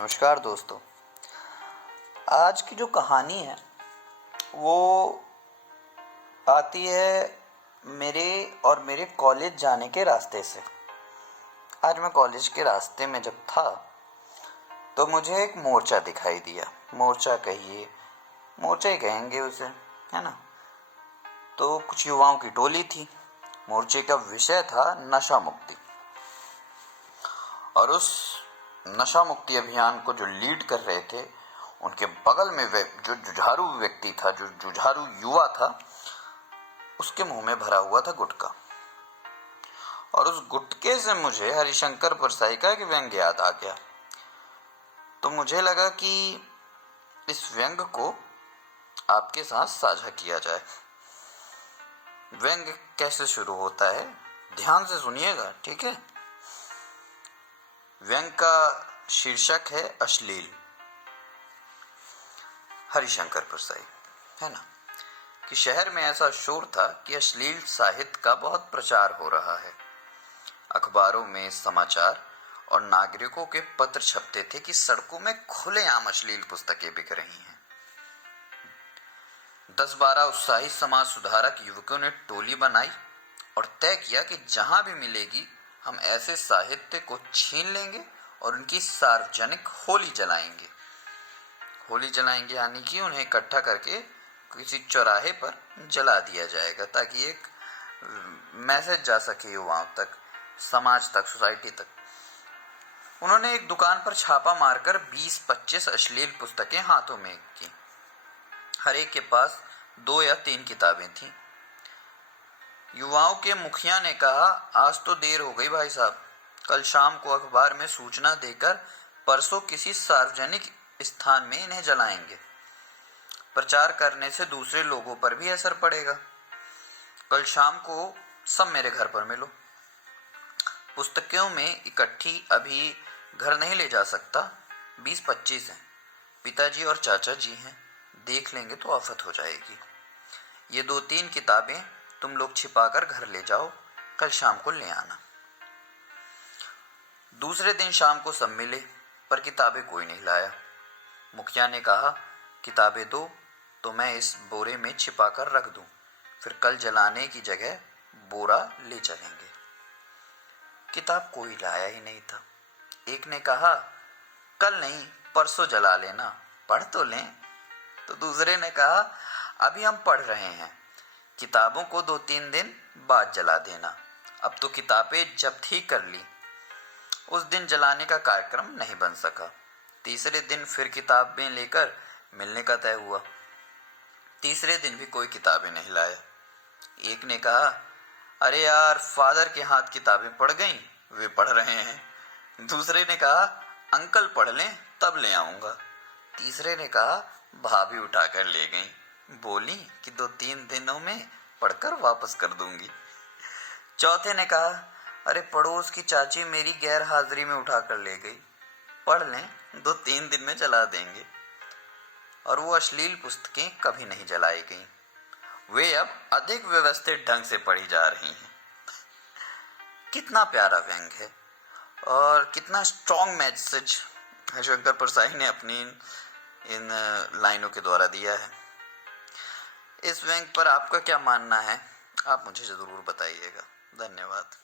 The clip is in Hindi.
नमस्कार दोस्तों। आज की जो कहानी है वो आती है मेरे और मेरे कॉलेज जाने के रास्ते से। आज मैं कॉलेज के रास्ते में जब था तो मुझे एक मोर्चा दिखाई दिया। मोर्चा कहिए, मोर्चा ही कहेंगे उसे, है ना। तो कुछ युवाओं की टोली थी। मोर्चे का विषय था नशा मुक्ति। और उस नशा मुक्ति अभियान को जो लीड कर रहे थे, उनके बगल में जो जुझारू व्यक्ति था, जो जुझारू युवा था, उसके मुंह में भरा हुआ था गुटखा। और उस गुटके से मुझे हरिशंकर परसाई का एक व्यंग्य याद आ गया। तो मुझे लगा कि इस व्यंग्य को आपके साथ साझा किया जाए। व्यंग्य कैसे शुरू होता है, ध्यान से सुनिएगा, ठीक है। व्यंग्य का शीर्षक है अश्लील। हरिशंकर परसाई, है ना, कि शहर में ऐसा शोर था कि अश्लील साहित्य का बहुत प्रचार हो रहा है। अखबारों में समाचार और नागरिकों के पत्र छपते थे कि सड़कों में खुलेआम अश्लील पुस्तकें बिक रही हैं। 10-12 उत्साही समाज सुधारक युवकों ने टोली बनाई और तय किया कि जहां भी मिलेगी हम ऐसे साहित्य को छीन लेंगे और उनकी सार्वजनिक होली जलाएंगे। होली जलाएंगे यानी कि उन्हें इकट्ठा करके किसी चौराहे पर जला दिया जाएगा, ताकि एक मैसेज जा सके युवाओं तक, समाज तक, सोसाइटी तक। उन्होंने एक दुकान पर छापा मारकर 20-25 अश्लील पुस्तकें हाथों में की। हर एक के पास 2 या 3 किताबें थीं। युवाओं के मुखिया ने कहा, आज तो देर हो गई भाई साहब, कल शाम को अखबार में सूचना देकर परसों किसी सार्वजनिक स्थान में इन्हें जलाएंगे। प्रचार करने से दूसरे लोगों पर भी असर पड़ेगा। कल शाम को सब मेरे घर पर मिलो। पुस्तकों में इकट्ठी अभी घर नहीं ले जा सकता, 20-25 हैं। पिताजी और चाचा जी हैं, देख लेंगे तो आफत हो जाएगी। ये 2-3 किताबें तुम लोग छिपाकर घर ले जाओ, कल शाम को ले आना। दूसरे दिन शाम को सब मिले, पर किताबें कोई नहीं लाया। मुखिया ने कहा, किताबें दो तो मैं इस बोरे में छिपाकर रख दूं, फिर कल जलाने की जगह बोरा ले चलेंगे। किताब कोई लाया ही नहीं था। एक ने कहा, कल नहीं परसों जला लेना, पढ़ तो लें। तो दूसरे ने कहा, अभी हम पढ़ रहे हैं, किताबों को 2-3 दिन बाद जला देना। अब तो किताबें जब्त ही कर ली। उस दिन जलाने का कार्यक्रम नहीं बन सका। तीसरे दिन फिर किताबें लेकर मिलने का तय हुआ। तीसरे दिन भी कोई किताबें नहीं लाया। एक ने कहा, अरे यार, फादर के हाथ किताबें पड़ गईं, वे पढ़ रहे हैं। दूसरे ने कहा, अंकल पढ़ लें तब ले आऊंगा। तीसरे ने कहा, भाभी उठाकर ले गईं, बोली कि 2-3 दिनों में पढ़कर वापस कर दूंगी। चौथे ने कहा, अरे पड़ोस की चाची मेरी गैर हाजिरी में उठाकर ले गई, पढ़ लें 2-3 दिन में जला देंगे। और वो अश्लील पुस्तकें कभी नहीं जलाई गईं। वे अब अधिक व्यवस्थित ढंग से पढ़ी जा रही हैं। कितना प्यारा व्यंग्य है और कितना स्ट्रॉन्ग मैसेज हरिशंकर परसाई ने अपनी इन लाइनों के द्वारा दिया है। इस व्यंग्य पर आपका क्या मानना है, आप मुझे जरूर बताइएगा। धन्यवाद।